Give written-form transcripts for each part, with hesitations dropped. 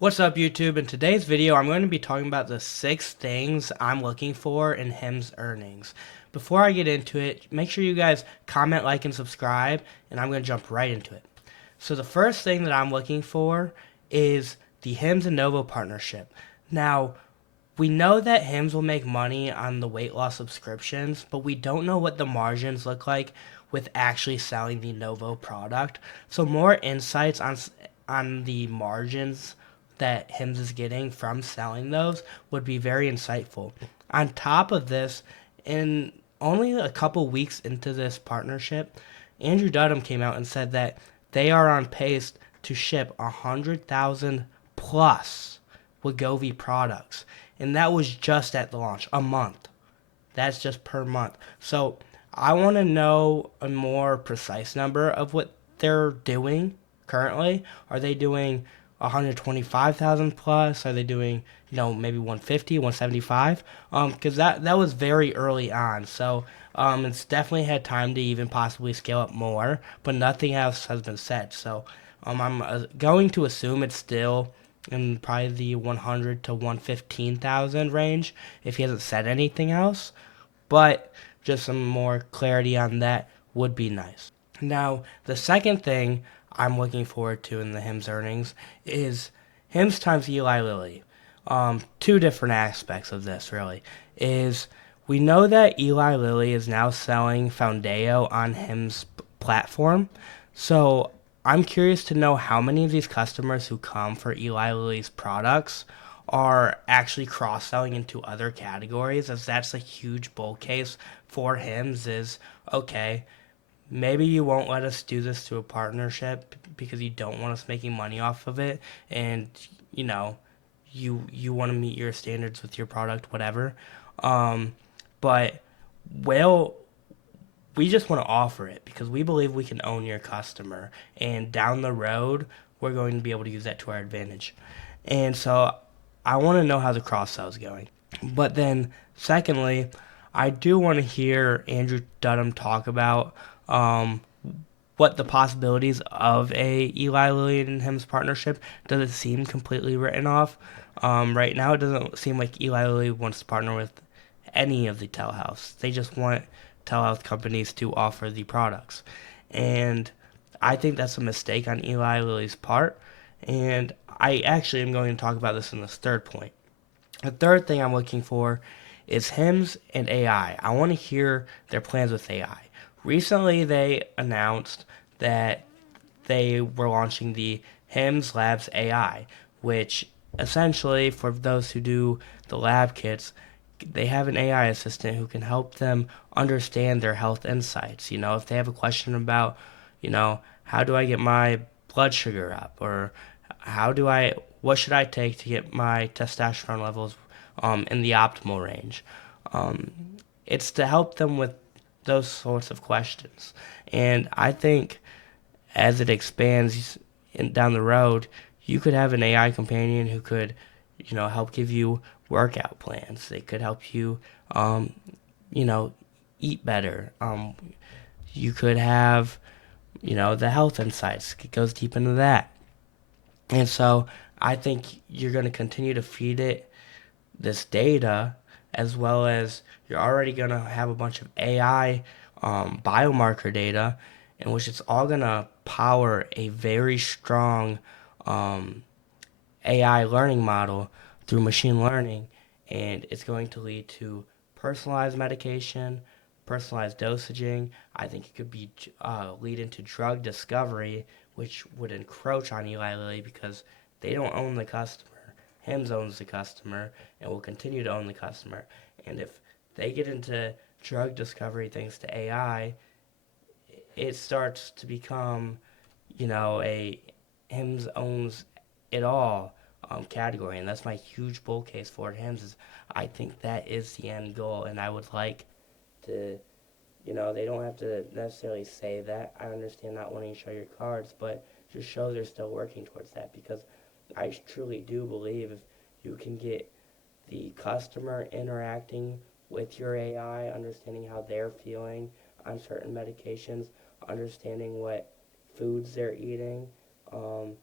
What's up, YouTube? In today's video, I'm going to be talking about the 6 things I'm looking for in Hims earnings. Before I get into it, make sure you guys comment, like, and subscribe, and I'm going to jump right into it. So the first thing that I'm looking for is the Hims and Novo partnership. Now, we know that Hims will make money on the weight loss subscriptions, but we don't know what the margins look like with actually selling the Novo product. So more insights on the margins that Hims is getting from selling those would be very insightful. On top of this, in only a couple weeks into this partnership, Andrew Dudum came out and said that they are on pace to ship 100,000 plus Wegovy products. And that was just at the launch, a month. That's just per month. So I want to know a more precise number of what they're doing currently. Are they doing 125,000 plus? Are they doing, maybe 150, 175? Because that was very early on. So it's definitely had time to even possibly scale up more, but nothing else has been said. So I'm going to assume it's still in probably the 100 to 115,000 range if he hasn't said anything else. But just some more clarity on that would be nice. Now, the second thing I'm looking forward to in the Hims earnings is Hims times Eli Lilly. Two different aspects of this really is we know that Eli Lilly is now selling Foundeo on Hims platform. So I'm curious to know how many of these customers who come for Eli Lilly's products are actually cross-selling into other categories, as that's a huge bull case for Hims is, okay, maybe you won't let us do this through a partnership because you don't want us making money off of it, and you know you want to meet your standards with your product, whatever. um, but well, we just want to offer it because we believe we can own your customer, and down the road we're going to be able to use that to our advantage. And so I want to know how the cross sell is going. But then secondly, I do want to hear Andrew Dudum talk about um, what the possibilities of a Eli Lilly and Hims partnership. Does it seem completely written off? Right now, it doesn't seem like Eli Lilly wants to partner with any of the telehealths. They just want telehealth companies to offer the products. And I think that's a mistake on Eli Lilly's part. And I actually am going to talk about this in this third point. The third thing I'm looking for is Hims and AI. I want to hear their plans with AI. Recently, they announced that they were launching the Hims Labs AI, which essentially, for those who do the lab kits, they have an AI assistant who can help them understand their health insights. If they have a question about, how do I get my blood sugar up, or what should I take to get my testosterone levels in the optimal range? Um, it's to help them with those sorts of questions. And I think as it expands down the road, you could have an AI companion who could, help give you workout plans. They could help you, um, you know, eat better. You could have, the health insights. It goes deep into that. And so I think you're going to continue to feed it this data, as well as you're already going to have a bunch of AI biomarker data, in which it's all going to power a very strong um, AI learning model through machine learning, and it's going to lead to personalized medication, personalized dosaging. I think it could be lead into drug discovery, which would encroach on Eli Lilly because they don't own the customer. Hims owns the customer and will continue to own the customer. And if they get into drug discovery thanks to AI, it starts to become, a Hims owns it all category, and that's my huge bull case for Hims. Is I think that is the end goal, and I would like to, they don't have to necessarily say that. I understand not wanting to show your cards, but just show they're still working towards that because I truly do believe if you can get the customer interacting with your AI, understanding how they're feeling on certain medications, understanding what foods they're eating, and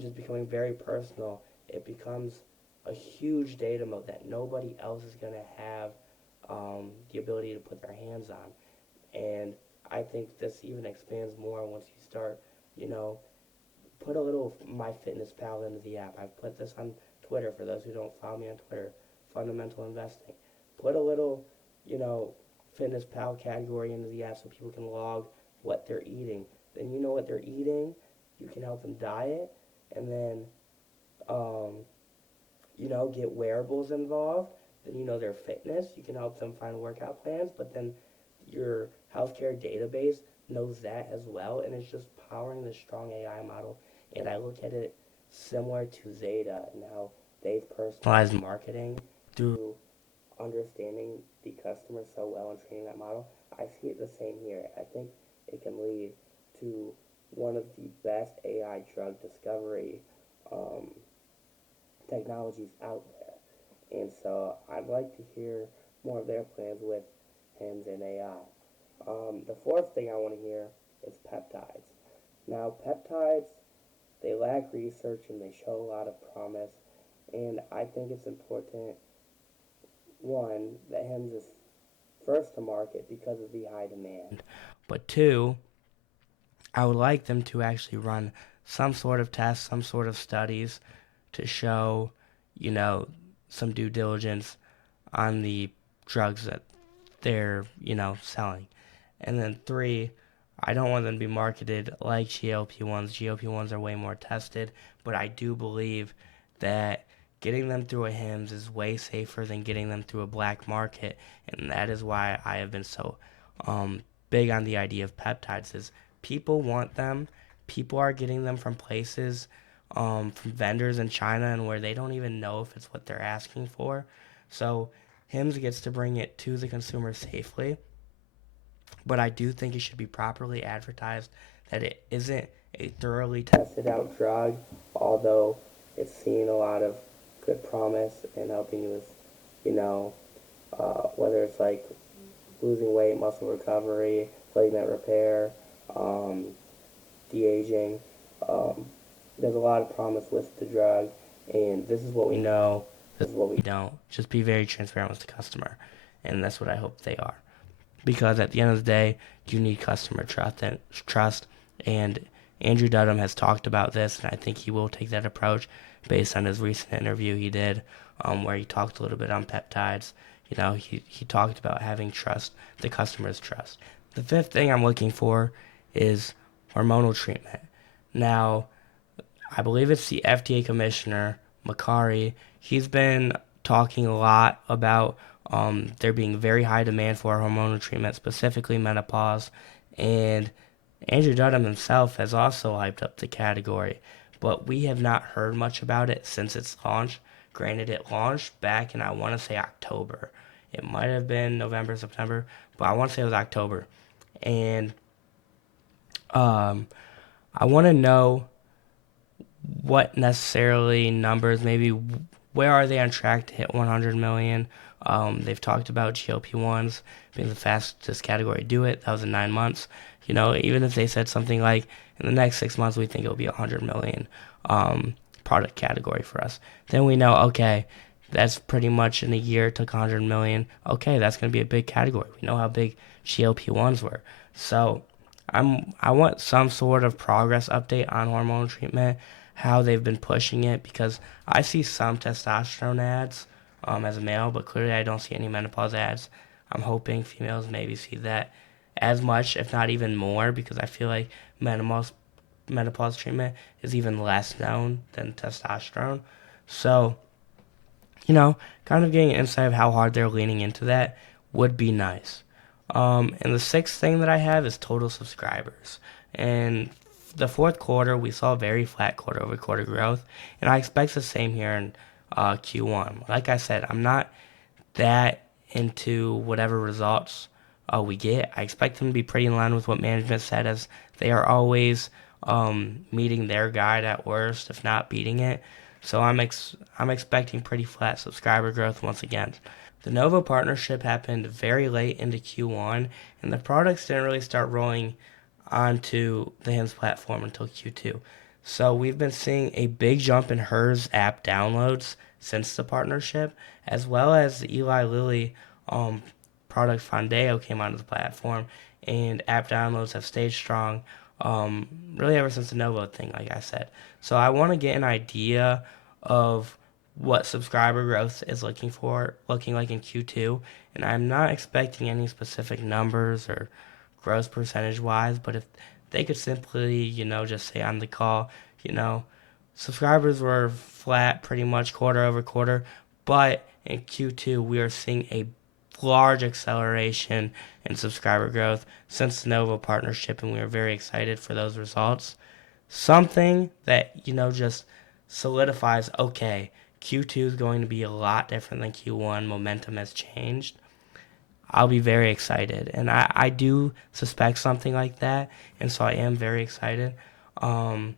just becoming very personal it becomes a huge data moat that nobody else is going to have the ability to put their hands on. And I think this even expands more once you start, you know, put a little MyFitnessPal into the app. I've put this on Twitter for those who don't follow me on Twitter. Fundamental investing. Put a little, you know, FitnessPal category into the app so people can log what they're eating. Then you know what they're eating. You can help them diet, and then, um, you know, get wearables involved. Then you know their fitness. You can help them find workout plans, but then your healthcare database knows that as well, and it's just powering this strong AI model. And I look at it similar to Zeta and how they've personalized marketing through understanding the customer so well and training that model. I see it the same here. I think it can lead to one of the best AI drug discovery um, technologies out there. And so I'd like to hear more of their plans with HIMS and AI. The fourth thing I want to hear is peptides. Now, peptides, they lack research and they show a lot of promise. And I think it's important, one, that HIMS is first to market because of the high demand. But two, I would like them to actually run some sort of tests, some sort of studies to show, you know, some due diligence on the drugs that they're, you know, selling. And then three, I don't want them to be marketed like GLP-1s. GLP-1s are way more tested, but I do believe that getting them through a HIMS is way safer than getting them through a black market, and that is why I have been so big on the idea of peptides. Is people want them, people are getting them from places, from vendors in China, and where they don't even know if it's what they're asking for. So HIMS gets to bring it to the consumer safely, but I do think it should be properly advertised that it isn't a thoroughly tested out drug, although it's seen a lot of good promise in helping you with, you know, whether it's like losing weight, muscle recovery, ligament repair, um, de-aging. There's a lot of promise with the drug, and this is what we know, this is what we don't. Just be very transparent with the customer, and that's what I hope they are. Because at the end of the day, you need customer trust, and Andrew Dudum has talked about this, and I think he will take that approach based on his recent interview he did, where he talked a little bit on peptides. You know, he talked about having trust, the customer's trust. The fifth thing I'm looking for is hormonal treatment. Now, I believe it's the FDA commissioner, Makari. He's been talking a lot about there being very high demand for hormonal treatment, specifically menopause. And Andrew Dudum himself has also hyped up the category, but we have not heard much about it since its launch. Granted, it launched back in, I want to say, October. It might have been November, September, but I want to say it was October. And I want to know what necessarily numbers, maybe where are they on track to hit 100 million. They've talked about GLP-1s being the fastest category to do it. That was in 9 months. You know, even if they said something like in the next 6 months we think it'll be 100 million product category for us, then we know, okay, that's pretty much in a year it took 100 million. Okay, that's going to be a big category. We know how big GLP-1s were. So I want some sort of progress update on hormonal treatment, how they've been pushing it, because I see some testosterone ads as a male, but clearly I don't see any menopause ads. I'm hoping females maybe see that as much, if not even more, because I feel like menopause treatment is even less known than testosterone. So, you know, kind of getting an insight of how hard they're leaning into that would be nice. And the sixth thing that I have is total subscribers. And the fourth quarter, we saw very flat quarter-over-quarter growth, and I expect the same here in Q1. Like I said, I'm not that into whatever results we get. I expect them to be pretty in line with what management said, as they are always meeting their guide at worst, if not beating it. So I'm expecting pretty flat subscriber growth once again. The Novo partnership happened very late into Q1, and the products didn't really start rolling onto the HIMS platform until Q2. So we've been seeing a big jump in hers app downloads since the partnership, as well as the Eli Lilly um, product Fondeo came onto the platform, and app downloads have stayed strong really ever since the Novo thing, like I said. So I want to get an idea of what subscriber growth is looking like in Q2, and I'm not expecting any specific numbers or growth percentage wise, but if they could simply, just say on the call, you know, subscribers were flat pretty much quarter over quarter, but in Q2 we are seeing a large acceleration in subscriber growth since the Novo partnership, and we are very excited for those results. Something that, just solidifies, okay, Q2 is going to be a lot different than Q1. Momentum has changed. I'll be very excited. And I do suspect something like that. And so I am very excited. Um,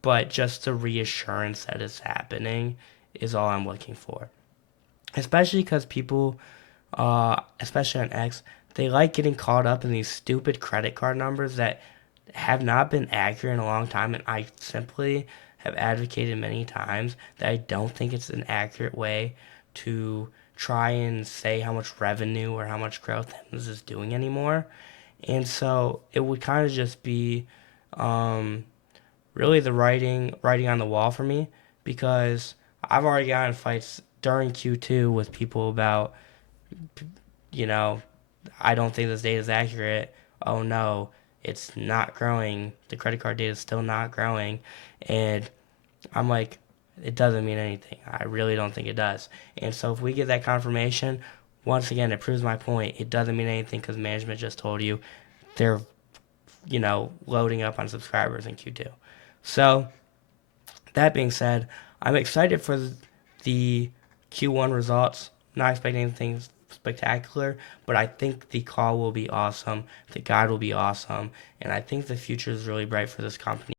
but just the reassurance that it's happening is all I'm looking for. Especially because people, especially on X, they like getting caught up in these stupid credit card numbers that have not been accurate in a long time. And I simply have advocated many times that I don't think it's an accurate way to try and say how much revenue or how much growth Hims is doing anymore. And so it would kind of just be um, really the writing on the wall for me, because I've already gotten in fights during Q2 with people about, you know, I don't think this data is accurate. Oh no, it's not growing. The credit card data is still not growing. And I'm like, it doesn't mean anything. I really don't think it does. And so if we get that confirmation, once again, it proves my point. It doesn't mean anything because management just told you they're, loading up on subscribers in Q2. So that being said, I'm excited for the Q1 results. Not expecting anything spectacular, but I think the call will be awesome. The guide will be awesome. And I think the future is really bright for this company.